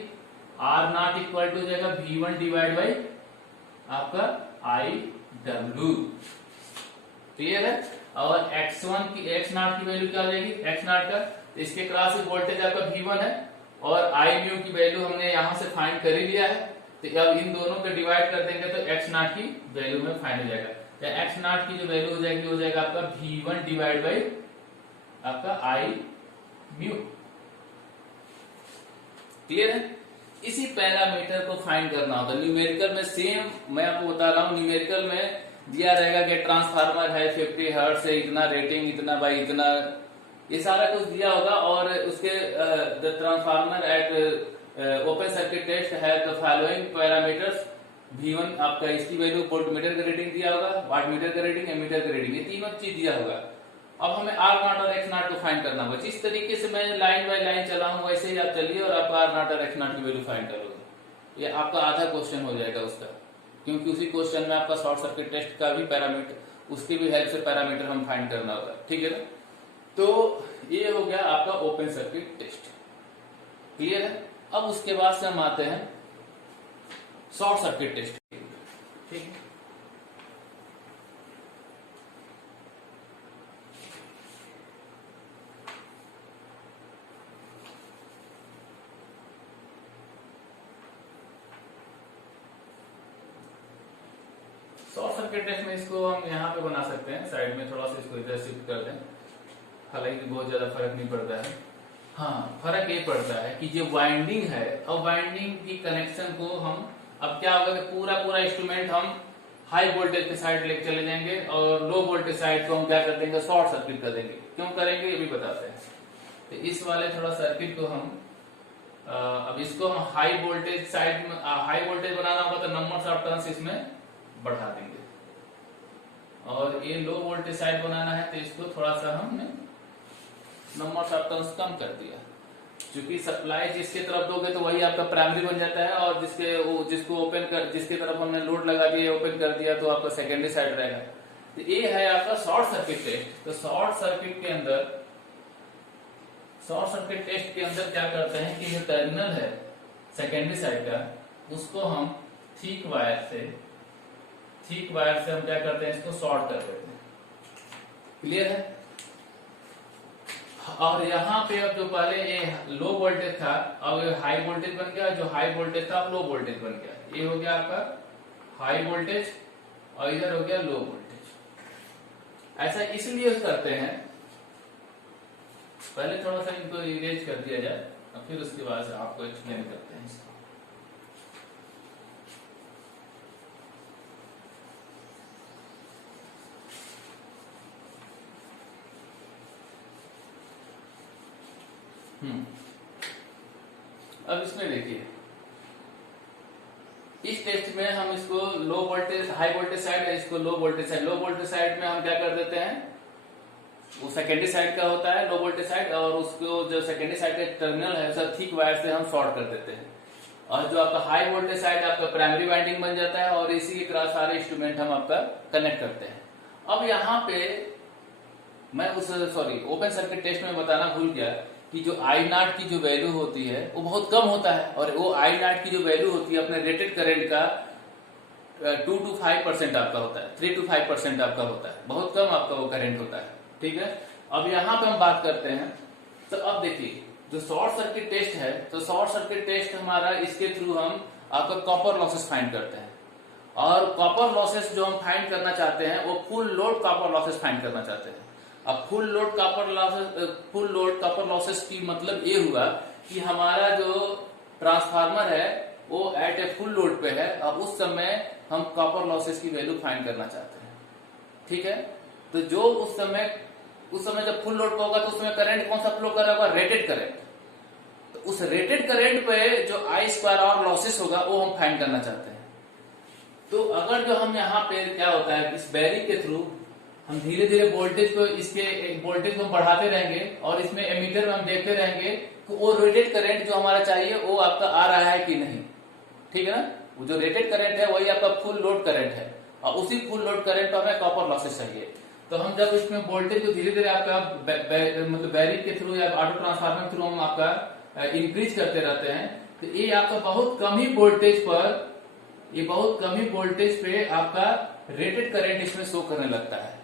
आर नॉट इक्वल टू हो जाएगा V1 डिवाइड बाई आपका आई डब्ल्यू। क्लियर है। और x1 की, x नॉट की वैल्यू क्या हो जाएगी, x नॉट का, इसके क्रॉस वोल्टेज आपका V1 है और आई म्यू की वैल्यू हमने यहां से फाइंड कर ही लिया है, तो अब इन दोनों पे डिवाइड कर देंगे तो x नॉट की वैल्यू में फाइंड हो जाएगा। या x नॉट की जो वैल्यू हो जाएगा आपका V1 डिवाइड बाई आपका आई म्यू। क्लियर है। इसी पैरामीटर को फाइंड करना होता है न्यूमेरिकल में। सेम मैं आपको बता रहा हूं, न्यूमेरिकल में दिया रहेगा कि ट्रांसफार्मर है 50 हर्ट्ज से इतना रेटिंग, इतना बाई इतना, ये सारा कुछ दिया होगा। और उसके the transformer at open circuit test है द फॉलोइंग पैरामीटर्स। V1 आपका इसकी वैल्यू, वोल्टमीटर का रीडिंग दिया होगा, वाटमीटर का रीडिंग, एमीटर का रीडिंग, ये तीनों चीज दिया होगा। अब हमें आर नॉट और एक्स नॉट को फाइंड करना होगा। जिस तरीके से मैं लाइन बाय लाइन चला हूं वैसे ही आप चलिए और आप आर नॉट और एक्स नॉट की वैल्यू फाइंड करोगे। ये आपका आधा क्वेश्चन हो जाएगा उसका, क्योंकि उसी क्वेश्चन में आपका शॉर्ट सर्किट टेस्ट का भी पैरामीटर, उसकी भी हेल्प से पैरामीटर हम फाइंड करना होगा। ठीक है ना। तो ये हो गया आपका ओपन सर्किट टेस्ट। क्लियर है। अब उसके बाद से हम आते हैं शॉर्ट सर्किट टेस्ट। ठीक है। शॉर्ट सर्किट टेस्ट में इसको हम यहाँ पे बना सकते हैं, साइड में थोड़ा सा इसको इधर शिफ्ट कर दें, हालांकि बहुत ज्यादा फर्क नहीं पड़ता है। हाँ, फर्क ये पड़ता है कि जो वाइंडिंग है, अब वाइंडिंग की कनेक्शन को हम, अब क्या होगा कि पूरा इंस्ट्रूमेंट हम हाई वोल्टेज के साइड लेके चले जाएंगे और लो वोल्टेज साइड को हम क्या कर देंगे, शॉर्ट सर्किट कर देंगे। क्यों करेंगे ये भी बताते हैं। तो इस वाले थोड़ा सर्किट को हम अब इसको हम हाई वोल्टेज साइड में, हाई वोल्टेज बनाना होगा तो नंबर ऑफ टर्न्स इसमें बढ़ा देंगे, और ये लो वोल्टेज साइड बनाना है तो इसको थोड़ा सा हमने नंबर ऑफ टर्न्स कम कर दिया। क्योंकि सप्लाई जिसके तरफ दोगे तो वही आपका प्राइमरी बन जाता है, और जिसको ओपन कर, जिसके तरफ हमने लोड लगा दिया, ओपन कर दिया, तो आपका सेकेंडरी साइड रहेगा। तो ये है आपका शॉर्ट सर्किट टेस्ट। तो शॉर्ट सर्किट के अंदर, शॉर्ट सर्किट टेस्ट के अंदर क्या करते हैं कि जो टर्मिनल है सेकेंडरी साइड का, उसको हम थिक वायर से हम क्या करते हैं, इसको शॉर्ट कर देते हैं। क्लियर है। और यहाँ पे अब जो पहले ये लो वोल्टेज था, अब हाई वोल्टेज बन गया, जो हाई वोल्टेज था अब लो वोल्टेज बन गया। ये हो गया आपका हाई वोल्टेज और इधर हो गया लो वोल्टेज। ऐसा इसलिए करते हैं, पहले थोड़ा सा इनको इरेज कर दिया जाए और फिर उसके बाद से आपको एक्सप्लेन करते हैं इसको। अब इसमें देखिए, इस टेस्ट में हम इसको low voltage, high voltage side है, इसको low voltage side. Low voltage side में हम क्या कर देते हैं, वो सेकेंडरी साइड का होता है लो वोल्टेज साइड, और उसको जो सेकेंडरी साइड का टर्मिनल है उसे थिक वायर से हम शॉर्ट कर देते हैं। और जो आपका हाई वोल्टेज साइड आपका प्राइमरी वाइंडिंग बन जाता है, और इसी के क्रॉस सारे इंस्ट्रूमेंट हम आपका कनेक्ट करते हैं। अब यहाँ पे मैं ओपन सर्किट टेस्ट में बताना भूल गया कि जो आई नॉट की जो वैल्यू होती है वो बहुत कम होता है, और वो आई नॉट की जो वैल्यू होती है अपने रेटेड करंट का 2 to 5% आपका होता है, 3 to 5% आपका होता है, बहुत कम आपका वो करंट होता है। ठीक है। अब यहाँ पे हम बात करते हैं, तो अब देखिए जो शॉर्ट सर्किट टेस्ट है, तो शॉर्ट सर्किट टेस्ट हमारा, इसके थ्रू हम आपका कॉपर लॉसेस फाइंड करते हैं। और कॉपर लॉसेस जो हम फाइंड करना चाहते हैं वो full load copper losses find करना चाहते हैं। अब फुल लोड कॉपर लॉसेस की मतलब ये हुआ कि हमारा जो ट्रांसफार्मर है वो एट ए फुल लोड पे है, अब उस समय हम कॉपर लॉसेस की वैल्यू फाइंड करना चाहते हैं। ठीक है। तो जो उस समय जब फुल लोड पे होगा तो उस समय करंट कौन सा फ्लो कर रहा होगा, रेटेड करंट। तो उस रेटेड करंट पे जो आई स्क्वायर और लॉसेस होगा वो हम फाइंड करना चाहते हैं। तो अगर जो हम यहाँ पे क्या होता है, इस बैरिंग के थ्रू हम धीरे धीरे वोल्टेज को, इसके वोल्टेज को बढ़ाते रहेंगे, और इसमें एमीटर में हम देखते रहेंगे कि वो रेटेड करंट जो हमारा चाहिए वो आपका आ रहा है कि नहीं। ठीक है ना, वो जो रेटेड करंट है वही आपका फुल लोड करंट है, और उसी फुल लोड करंट पर हमें कॉपर लॉसेस चाहिए। तो हम जब इसमें वोल्टेज को धीरे धीरे आपका मतलब बैरिंग के थ्रू या ऑटो ट्रांसफार्मर के थ्रू हम आपका इंक्रीज करते रहते हैं, तो ये आपका बहुत कम ही वोल्टेज पर, ये बहुत कम ही वोल्टेज पे आपका रेटेड करंट इसमें शो करने लगता है।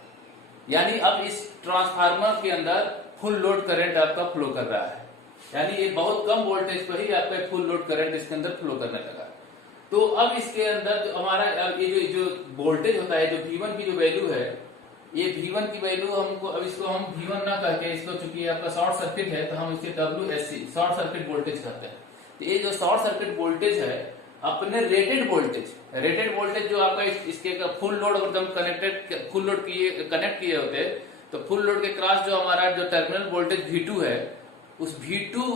यानी अब इस ट्रांसफार्मर के अंदर फुल लोड करंट आपका फ्लो कर रहा है, यानी ये बहुत कम वोल्टेज पर ही आपका फुल लोड करंट इसके अंदर फ्लो करने लगा। तो अब इसके अंदर जो हमारा ये जो वोल्टेज होता है, जो V1 की जो वैल्यू है, ये V1 की वैल्यू हमको, अब इसको हम V1 ना करके, इसको चूंकि आपका शॉर्ट सर्किट है तो हम इसे WSC शॉर्ट सर्किट वोल्टेज कहते हैं। तो ये जो शॉर्ट सर्किट वोल्टेज है अपने रेटेड वोल्टेज जो आपका इसके फुल लोड एकदम कनेक्टेड, फुल लोड कनेक्ट किए होते, तो फुल लोड के क्रॉस जो हमारा जो टर्मिनल वोल्टेज V2 है, उस V2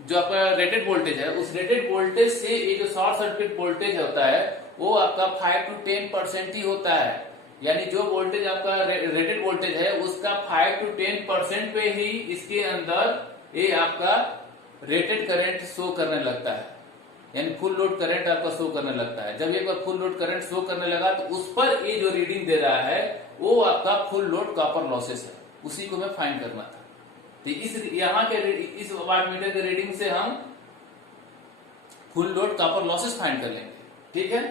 जो आपका रेटेड वोल्टेज है, उस रेटेड वोल्टेज से ये जो शॉर्ट सर्किट वोल्टेज होता है वो आपका 5 to 10% ही होता है। यानी जो वोल्टेज आपका रेटेड वोल्टेज है उसका 5 to 10% पे ही इसके अंदर ये आपका रेटेड करंट शो करने लगता है, यानी फुल लोड करंट आपका शो करने लगता है। जब एक बार फुल लोड करंट शो करने लगा तो उस पर ये जो रीडिंग दे रहा है वो आपका फुल लोड कॉपर लॉसेस है, उसी को मैं फाइंड करना था। तो इस यहाँ के इस वाटमीटर के रीडिंग से हम full load copper losses find कर लेंगे, ठीक है।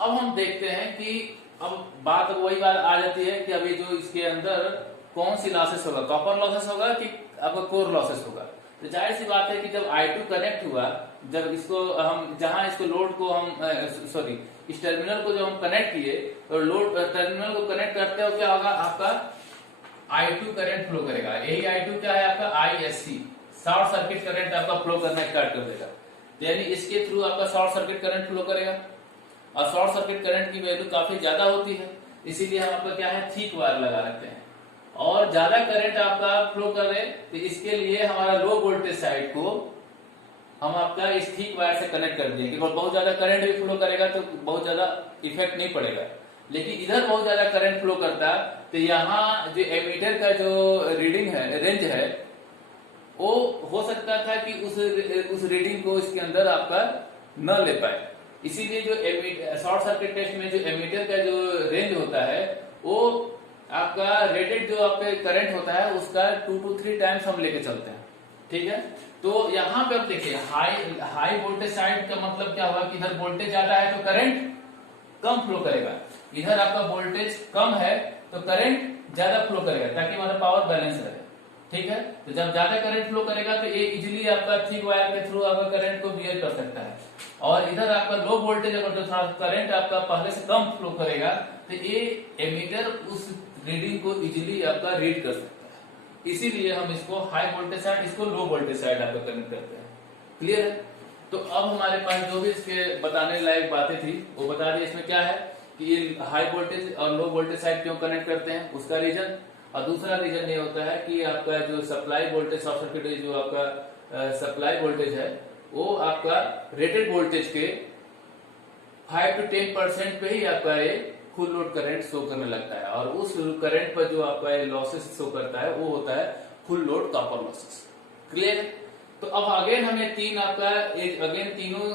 अब हम देखते हैं कि अब बात वही बात आ जाती है कि अभी जो इसके अंदर कौन सी लॉसेस होगा, कॉपर लॉसेस होगा कि आपका कोर लॉसेस होगा। तो जाहिर सी बात है कि जब I2 कनेक्ट हुआ, जब इसको हम जहां इसको लोड को हम सॉरी इस टर्मिनल को जो हम कनेक्ट किए, और लोड टर्मिनल को कनेक्ट करते हो क्या होगा, आपका I2 करंट फ्लो करेगा। यही I2 क्या है आपका ISC शॉर्ट सर्किट करंट आपका फ्लो करना स्टार्ट कर देगा। यानी इसके थ्रू आपका शॉर्ट सर्किट करंट फ्लो करेगा, और शॉर्ट सर्किट करंट की वैल्यू काफी ज्यादा होती है, इसीलिए हम आपका क्या है थिक वायर लगा रखते हैं। और ज्यादा करंट आपका फ्लो करे तो इसके लिए हमारा लो वोल्टेज साइड को हम आपका इस थिक वायर से कनेक्ट कर देंगे। बहुत ज्यादा करंट भी फ्लो करेगा तो बहुत ज्यादा इफेक्ट नहीं पड़ेगा, लेकिन इधर बहुत ज्यादा करंट फ्लो करता तो यहाँ जो एमीटर का जो रीडिंग है, रेंज है, वो हो सकता था कि उस रीडिंग को इसके अंदर आपका न ले पाए। इसीलिए जो शॉर्ट सर्किट टेस्ट में जो एमीटर का जो रेंज होता है वो आपका रेटेड जो आपके करंट होता है उसका 2 to 3 टाइम्स हम लेके चलते हैं, ठीक है। तो यहाँ पे आप देखिए हाई वोल्टेज साइड का मतलब क्या हुआ कि इधर वोल्टेज ज्यादा है तो करंट कम फ्लो करेगा, इधर आपका वोल्टेज कम है तो करंट ज्यादा फ्लो करेगा, ताकि हमारा पावर बैलेंस रहे, ठीक है। तो जब ज्यादा करंट फ्लो करेगा तो ये इजिली आपका थिक वायर के थ्रू आपका करंट को बियर कर सकता है, और इधर आपका लो वोल्टेज अगर जो करंट आपका पहले से कम फ्लो करेगा तो ये एमीटर उस रीडिंग को इजिली आपका रीड कर सकता है। इसीलिए हम इसको हाई वोल्टेज साइड, इसको लो वोल्टेज साइड आपका कनेक्ट करते हैं। क्लियर है। तो अब हमारे पास जो भी इसके बताने लायक बातें थी वो बता दी। इसमें क्या है कि ये हाई वोल्टेज और लो वोल्टेज साइड क्यों कनेक्ट करते हैं उसका रीजन, और दूसरा रीजन ये होता है कि आपका जो सप्लाई वोल्टेज शॉर्ट सर्किट जो आपका सप्लाई वोल्टेज है वो आपका रेटेड वोल्टेज के 5 to 10% पे ही आपका ये फुल लोड करंट शो करने लगता है, और उस करंट पर जो आपका लॉसेस शो करता है वो होता है full load copper losses. Clear. तो अब अगेन हमें तीनों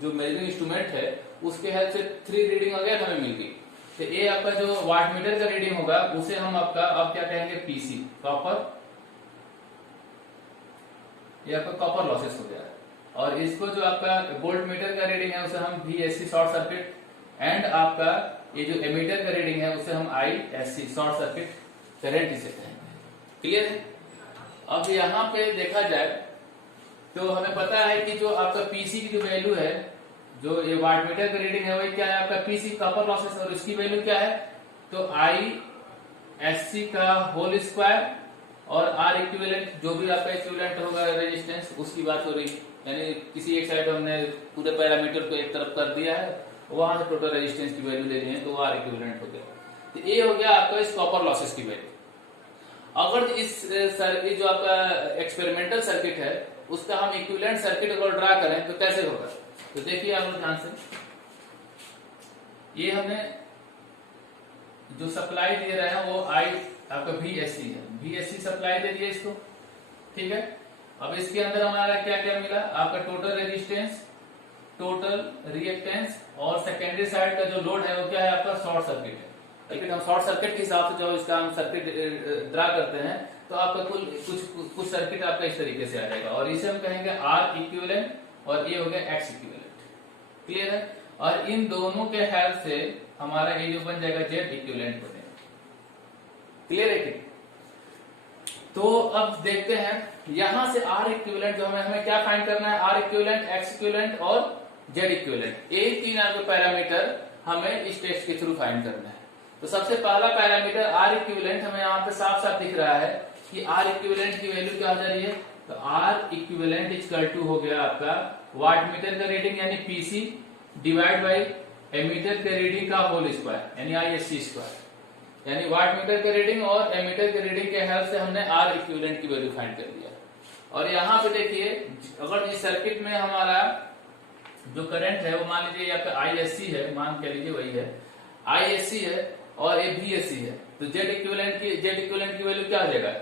जो मेजरिंग इंस्ट्रूमेंट है उसके हेल्प से 3 रीडिंग अगेन हमें मिल गई। तो ये आपका जो वाटमीटर का रीडिंग होगा उसे हम आपका अब क्या कहेंगे पीसी कॉपर, ये आपका कॉपर लॉसेस हो गया। और इसको जो आपका वोल्ट मीटर का रीडिंग है उसे हम VSC शॉर्ट सर्किट, एंड आपका ये जो एमीटर का रीडिंग है उसे हम ISC शॉर्ट सर्किट करंट इसे कहेंगे। क्लियर है। अब यहाँ पे देखा जाए तो हमें पता है कि जो आपका पीसी की जो वैल्यू है, जो ये वाटमीटर का रीडिंग है वही क्या है आपका पीसी कॉपर लॉसेस, और इसकी वैल्यू क्या है तो ISC का होल स्क्वायर और R इक्विवेलेंट, जो भी आपका इक्विवेलेंट होगा रेजिस्टेंस उसकी बात हो रही है। यानी किसी एक साइड हमने पूरे पैरामीटर को एक तरफ कर दिया है, वहां से टोटल रेजिस्टेंस की वैल्यू ले ली है तो R इक्विवेलेंट हो गया। तो ये हो गया आपका इस कॉपर लॉसेस की वैल्यू। अगर इस जो आपका एक्सपेरिमेंटल सर्किट है उसका हम इक्विवेलेंट सर्किट अगर ड्रा करें तो कैसे होगा, तो देखिए आप लोग ध्यान से, ये हमने जो सप्लाई दे रहे हैं वो आपका VSC है, VSC सप्लाई दे दिया इसको, ठीक है। अब इसके अंदर हमारा क्या क्या मिला, आपका टोटल रेजिस्टेंस टोटल रिएक्टेंस और सेकेंडरी साइड का जो लोड है वो क्या है आपका शॉर्ट सर्किट है। लेकिन हम शॉर्ट सर्किट के हिसाब से जो इसका हम सर्किट ड्रा करते हैं तो आपका कुछ सर्किट आपका इस तरीके से आ जाएगा और इसे हम कहेंगे आर इक्विवेलेंट और ये हो गया एक्स इक्विवेलेंट। क्लियर है। और इन दोनों के हेल्प से हमारा ये जो बन जाएगा जेड इक्विवेलेंट बनेगा। क्लियर है कि? तो अब देखते हैं यहां से आर इक्विवेलेंट जो हमें क्या फाइंड करना है, आर इक्विवेलेंट, एक्स इक्विवेलेंट और जेड इक्विवेलेंट। ये तीन आपके पैरामीटर हमें इस टेस्ट के थ्रू फाइंड करना है। तो सबसे पहला पैरामीटर आर इक्विवेलेंट हमें यहाँ पे साफ साफ दिख रहा है कि आर इक्विवेलेंट की वैल्यू क्या हो जा रही है। तो आर इक्विवेलेंट इक्वल टू हो गया आपका वाटमीटर का रीडिंग यानी पीसी डिवाइड बाई एमीटर के रीडिंग का होल स्क्वायर यानी आईएससी स्क्वायर। यानी वाटमीटर के रीडिंग और एमीटर के रीडिंग के हेल्प से हमने आर इक्विवेलेंट की वैल्यू फाइंड कर लिया। और यहाँ पे देखिए अगर इस सर्किट में हमारा जो करंट है वो मान लीजिए आपका आईएससी है, मान के लीजिए वही है आईएससी है और ये VSC है, तो जेड इक्विवेलेंट की वैल्यू क्या हो जाएगा,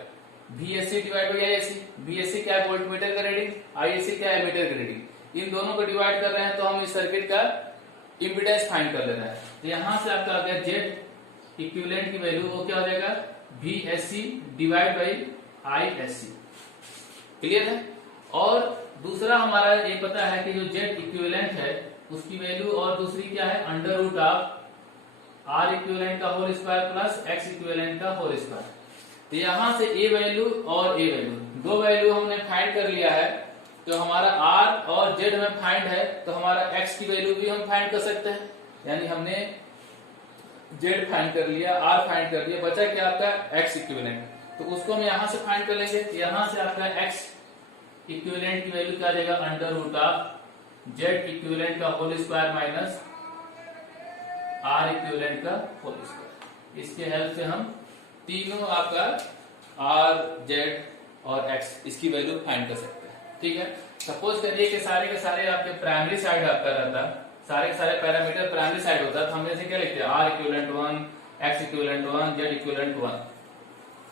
VSC divide by ISC. VSC क्या है वोल्टमीटर का रीडिंग, आईएससी क्या है एमीटर का रीडिंग। इन दोनों को डिवाइड कर रहे हैं तो हम इस सर्किट का इम्पीडेंस फाइंड कर ले रहे हैं। तो यहां से आपका आ गया जेड इक्विवेलेंट की वैल्यू वो क्या हो जाएगा VSC divide by ISC. Clear है। और दूसरा हमारा ये पता है कि जो जेड इक्विवेलेंट है उसकी वैल्यू और दूसरी क्या है under root of R equivalent का whole square plus X equivalent का होल स्क्वायर। तो यहां से ए वैल्यू और ए वैल्यू दो वैल्यू हमने फाइंड कर लिया है। तो हमारा आर और जेड हमें फाइंड है तो हमारा एक्स की वैल्यू भी हम फाइंड कर सकते हैं। यानी हमने जेड फाइंड कर लिया, आर फाइंड कर लिया, बचा क्या आपका एक्स इक्विवेलेंट। तो उसको हम यहां से फाइंड कर लेंगे। यहां से आपका एक्स इक्विवेलेंट की वैल्यू क्या आ जाएगा under root of Z equivalent का whole square minus R equivalent का होल स्क्वायर। इसके हेल्प से हम तीनों आपका आर जेड और एक्स इसकी वैल्यू फाइंड कर सकते हैं। ठीक है। सपोज करिए कि सारे के सारे आपके प्राइमरी साइड आपका रहता, सारे के सारे पैरामीटर प्राइमरी साइड होता तो हम ऐसे क्या लिखते हैं R equivalent 1, X equivalent 1, Z equivalent 1।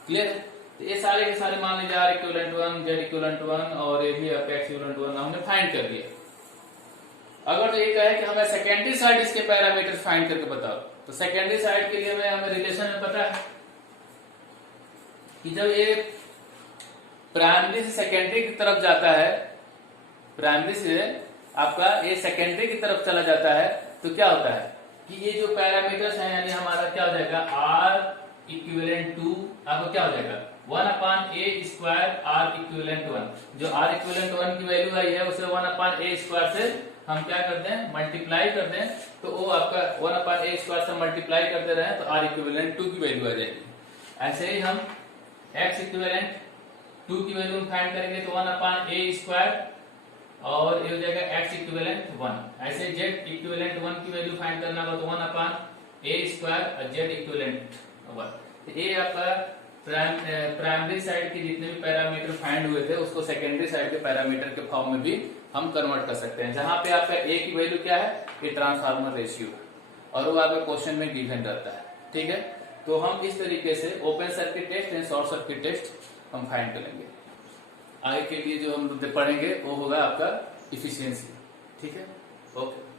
Clear है। तो ये सारे के सारे मान लीजिए आर इक्विवेलेंट 1, जेड इक्विवेलेंट 1 और ये भी आपका एक्स इक्विवेलेंट 1 हमने फाइंड कर दिया। अगर तो ये कहे कि हमें सेकेंडरी साइड इसके पैरामीटर फाइंड करके बताओ तो सेकेंडरी साइड के लिए हमें रिलेशन में पता है कि जब ये प्राइमरी से सेकेंडरी की तरफ जाता है, प्राइमरी से आपका ये सेकेंडरी की तरफ चला जाता है तो क्या होता है कि ये जो पैरामीटर्स हैं यानी हमारा क्या हो जाएगा आर इक्विवेलेंट 2 आपको क्या हो जाएगा 1/a² आर इक्विवेलेंट 1। जो आर इक्विवेलेंट 1 की वैल्यू आई है उसे 1/a² से हम क्या करते हैं मल्टीप्लाई कर दें तो वो आपका 1/a² से मल्टीप्लाई करते रहे तो आर इक्विवेलेंट 2 की वैल्यू आ जाएगी। ऐसे ही हम एक्स इक्विवेलेंट 2 की वैल्यू फाइंड करेंगे तो 1/a² और ये हो जाएगा एक्स इक्विवेलेंट 1। ऐसे जेड इक्विवेलेंट 1 की वैल्यू फाइंड करना होगा तो 1/a² और जेड इक्विवेलेंट 1। तो ये आपका प्राइमरी साइड के जितने भी पैरामीटर फाइंड हुए थे उसको सेकेंडरी साइड के पैरामीटर के फॉर्म में भी हम कन्वर्ट कर सकते हैं। जहां पे आपका ए की वैल्यू क्या है ये ट्रांसफार्मर रेशियो और वो आपके क्वेश्चन में गिवन रहता है। ठीक है। तो हम इस तरीके से open circuit test and short circuit test हम फाइंड करेंगे। आगे के लिए जो हम पढ़ेंगे वो होगा आपका इफिशियंसी। ठीक है। ओके।